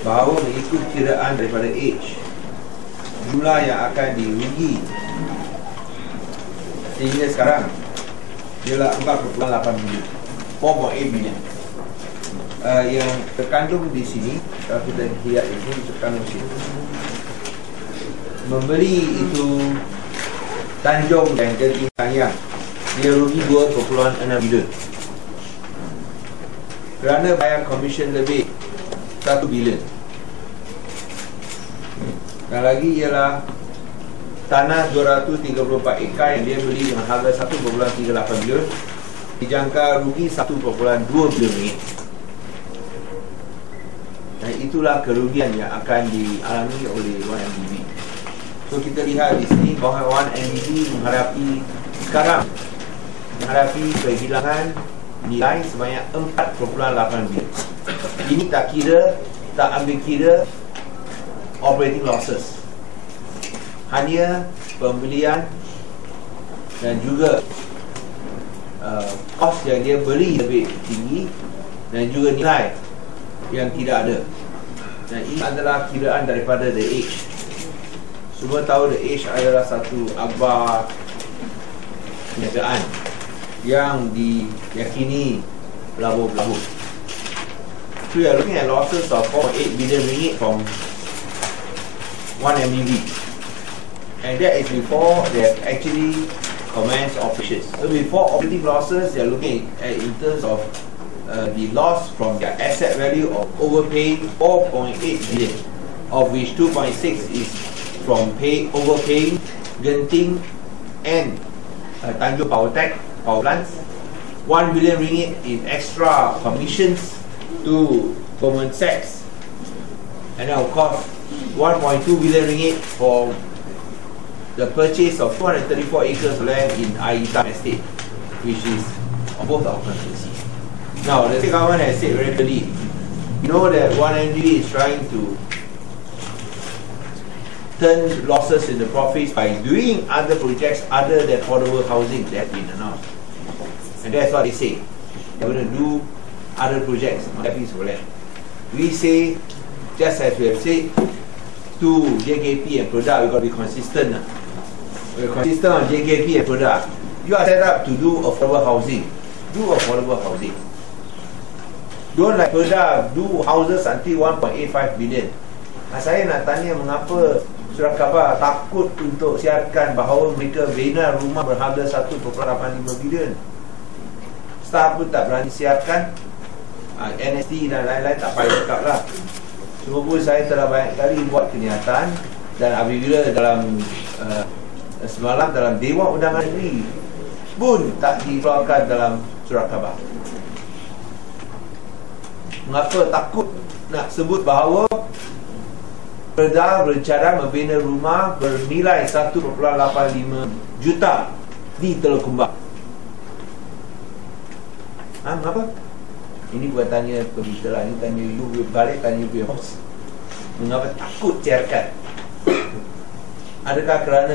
bahawa mengikut kiraan daripada H, jumlah yang akan dirugi sehingga sekarang ialah 4.8 bilion, 4.8 bilion. Yang terkandung di sini, kalau kita lihat di sini, terkandung sini, membeli itu Tanjung dan Genting Tanyang, dia rugi 2.6 bilion kerana bayar komisen lebih 1 bilion. Dan lagi ialah tanah 234 ekar yang dia beli dengan harga 1.38 bilion, dijangka rugi 1.2 bilion ringgit. Dan itulah kerugian yang akan dialami oleh 1MDB. So kita lihat di sini bahawa 1MDB sekarang menghadapi kehilangan nilai sebanyak 4.8 bilion. Ini tak ambil kira operating losses, hanya pembelian dan juga kos yang dia beli lebih tinggi dan juga nilai yang tidak ada. Dan ini adalah kiraan daripada The Age. Semua tahu The Age adalah satu akhbar perniagaan yang diyakini pelabur-pelabur. So we are looking at losses of 4.8 billion ringgit from 1MDB, and that is before they have actually commenced operations. So before operating losses, they are looking at in terms of the loss from their asset value of overpaying 4.8 billion, of which 2.6 is from overpaying Genting and Tanjung Power Plants. 1 billion ringgit in extra commissions to Goldman Sachs, and then of course 1.2 billion ringgit for the purchase of 234 acres of land in Aitam Estate, which is on both our constituency. Now the state government has said very clearly, you know that 1MDB is trying to turn losses into profits by doing other projects other than affordable housing that have been announced. And that's what they say. They're going to do other projects on that piece of land. We say, just as we have said to JKP and product, we've got to be consistent. We're consistent on JKP and product. You are set up to do affordable housing. Do affordable housing. Don't like product, do houses until 1.85 billion. Saya nak tanya mengapa Surat Khabar takut untuk siarkan bahawa mereka bina rumah berharga 1.85 bilion. Staff pun tak berani siarkan. NST dan lain-lain tak payah cakap lah. Cuma pun saya telah banyak kali buat kenyataan, dan apabila dalam semalam dalam Dewan Undangan Negeri pun tak dikeluarkan dalam Surat Khabar. Mengapa takut nak sebut bahawa Perda berencana membina rumah bernilai 1.85 juta di Teluk Kumbang? Mengapa? Ini bukan tanya pemberita lah, ini tanya you balik, tanya you bos. Mengapa takut siarkan? Adakah kerana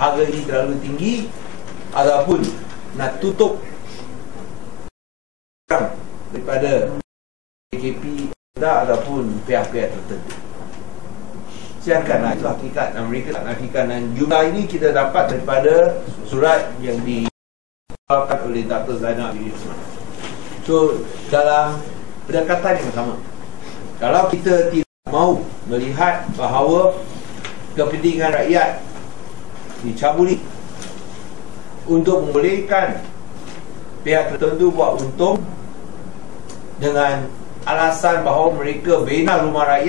harga ini terlalu tinggi, ataupun nak tutup daripada JKP ataupun pihak-pihak tertentu? Siarkanlah, itu hakikat, dan mereka tak nafikan. Dan jumlah ini kita dapat daripada surat yang dikeluarkan oleh Dr. Zainal Abidin Osman. So dalam pendekatan yang sama, kalau kita tidak mahu melihat bahawa kepentingan rakyat dicabuli untuk membolehkan pihak tertentu buat untung dengan alasan bahawa mereka bina rumah rakyat,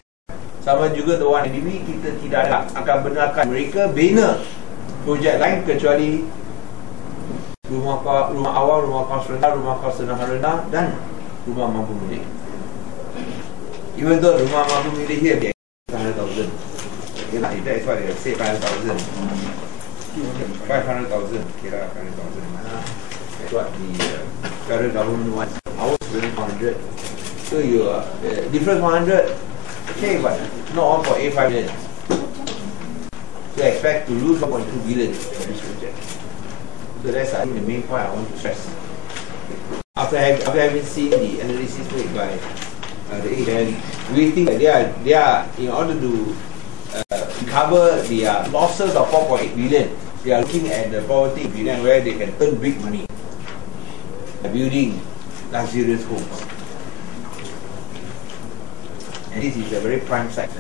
sama juga dengan 1MDB, kita tidak akan benarkan mereka bina projek lain kecuali rumah awal, rumah kos rendah, rumah kos rendah dan rumah mampu milik. Even though rumah mampu milik here be 500,000. Okay lah, that is what they say, 500,000. 500,000, kira 500,000. That's what the federal government wants. Ours is 100. So you difference 100. Okay, but not 1.85 billion. So I expect to lose 1.2 billion for this project. So that's, I think, the main point I want to stress. After having seen the analysis made by And we think that they are in order to recover their losses of 4.8 billion, they are looking at the property billion where they can earn big money building luxurious homes. And this is a very prime site.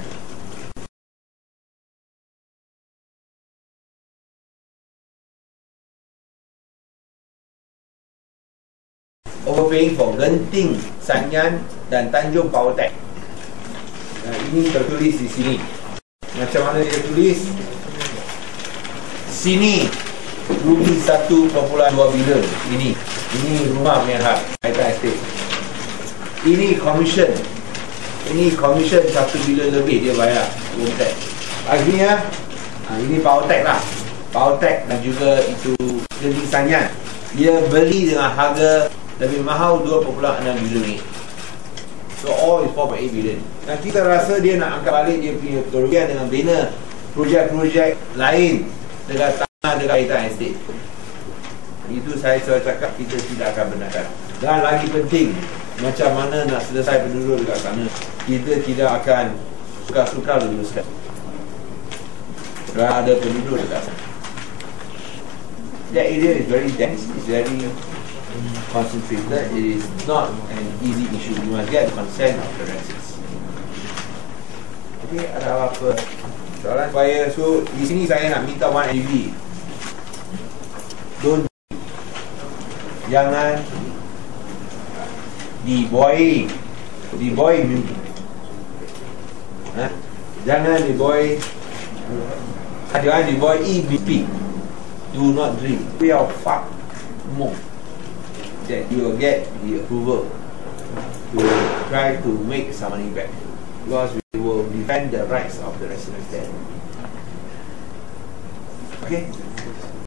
Overpaying for Genting, Sanyan dan Tanjung Powertech. Ini tertulis di sini. Macam mana dia tulis? Sini rugi 1.2 bilion. Ini rumah punya hak Haitang Estate. Ini commission 1 bilion lebih dia bayar room tax. Akhirnya ini Powertech lah. Powertech dan juga itu Genting Sanyan. Dia beli dengan harga lebih mahal 2.6 bilion ni. So all is 4.8 billion. Dan kita rasa dia nak angkat balik dia punya kerugian dengan bina projek-projek lain dekat tanah dekat Haitang Estate. Itu saya cakap kita tidak akan benarkan. Dan lagi penting, macam mana nak selesai penduduk dekat sana, kita tidak akan suka-suka luluskan. Kerana ada penduduk dekat sana. That area is very dense, it's very concentrated. It is not an easy issue. You must get the consent of the residents. Okay, ada apa soalan saya? So di sini saya nak minta 1 MDB. Jangan dibuai mimpi. Jangan dibuai EBP. Do not dream. We are fuck more that you will get the approval to try to make some money back, because we will defend the rights of the residents there. Okay.